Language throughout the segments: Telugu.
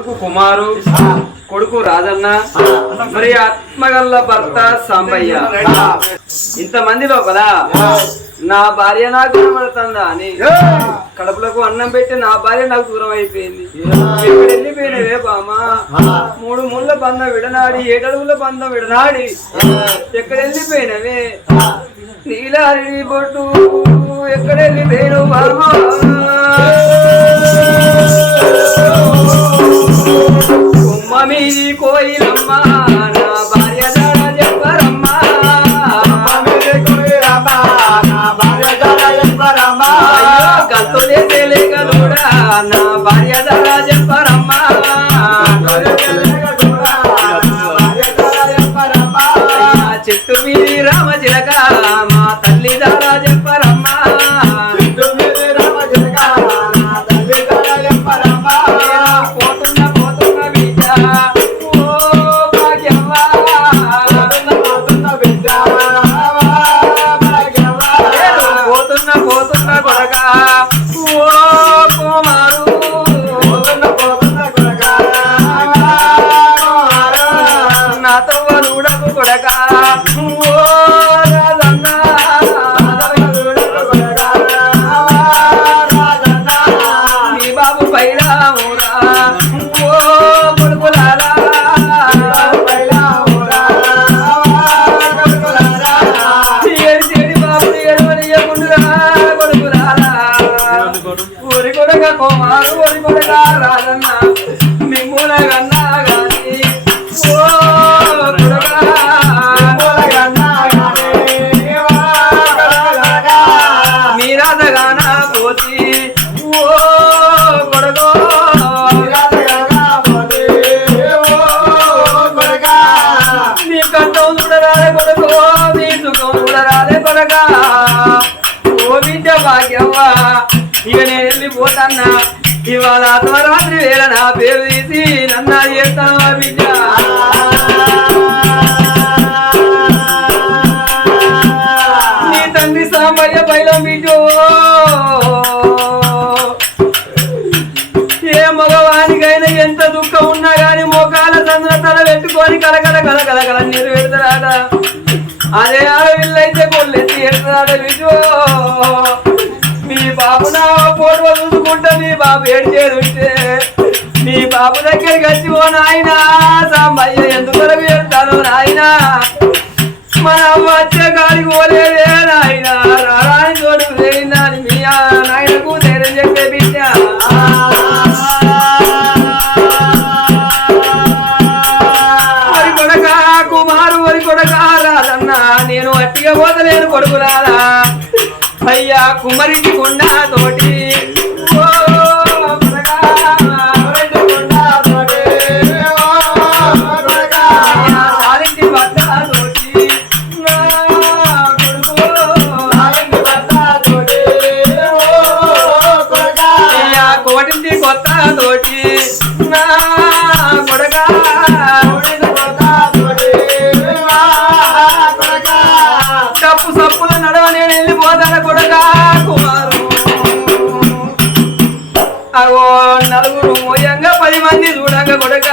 కొడుకు కుమారు కొడుకు రాజన్న మరి ఆత్మగల్ల భర్త సాంబయ్య. ఇంతమంది లోపల నా భార్య నాకు కనబడుతుందా అని కడుపులకు అన్నం పెట్టి నా భార్య నాకు దూరం అయిపోయింది. ఇక్కడ వెళ్ళిపోయినవే బామా మూడు ముళ్ళ బంధం విడనాడి ఏడడుగుల బంధం విడనాడి ఎక్కడ వెళ్ళిపోయినవే? నీలారి బొట్టు ఎక్కడ వెళ్ళిపోయినవు బామా I'm not. కొడక కుమారు ఒరి కొడక రాజన్న మిమ్ముల గన్నా గాని. ఓ కొడక మీరాదగాన పోతి. ఓ కొడకో నీ ఓ బిడ్డ భాగ్యవ్వా ఇక నేను వెళ్ళిపోతన్నా. ఇవాళ అర్ధరాత్రి వేళ నా పేరు తీసి నన్న చేస్తావా బిడ్డ? నీ తండ్రి సాంబయ్య పైలో బిడ్డో. ఏ మగవానికైనా ఎంత దుఃఖం ఉన్నా గాని మోకాల సందుల తల పెట్టుకొని కలకల కలకల కల నీరు పెడతారాట. అదే ఆడవిల్లైతే కొల్లెత్తి ఎడతాడ విజో బాబు నా ఫోటో చూసుకుంటా మీ బాబు ఏడ్చేదుంటే మీ బాబు దగ్గరికి వచ్చి ఓ నాయనా సాంబయ్య ఎందుకు పెడతాను నాయనా? మన వచ్చే గాలికి పోలేదే నాయన. రారాని తోడు లేని మీ నాయనకు ధైర్యం చెప్పే బిడ్డ. వరి కొడక కుమారు వరి కొడక రాదన్న నేను అట్టిగా పోతలేను కొడుకురాలా అయ్యా కుమరికి కొండ తోటి ఓ తోటి అయ్యా కొత్త తోటి నా కొడగా నడవ నేను వెళ్ళిపోతాను కొడగా కుమారు. అగో నలుగురు మోయంగా పది మంది చూడంగా కొడక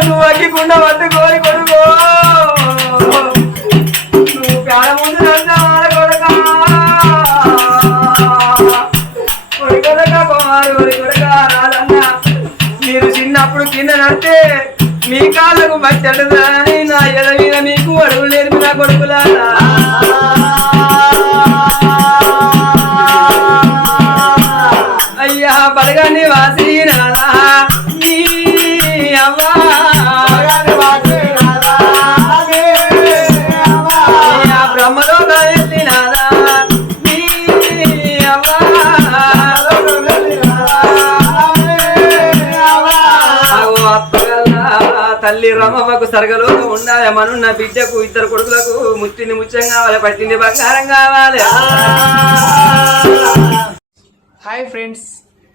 నువ్వు అగ్గికుండా పట్టుకోని కొడుకో. నువ్వు కాడ ముందు నడిచావాల కొడగా ఒరి కొడగా కుమారు ఒరి కొడగా రాదన్న మీరు చిన్నప్పుడు కింద నడితే మీ కాళ్ళకు బట్టడుదని నా ఎడ మీద మీకు అడుగు నేర్పిన కొడుకులారా. తల్లి రమమ్మకు సరగలో ఉండాలి. మనున్న బిడ్డకు ఇద్దరు కొడుకులకు ముట్టింది ముచ్చం కావాలి పట్టింది బంగారం కావాలి. Hi friends.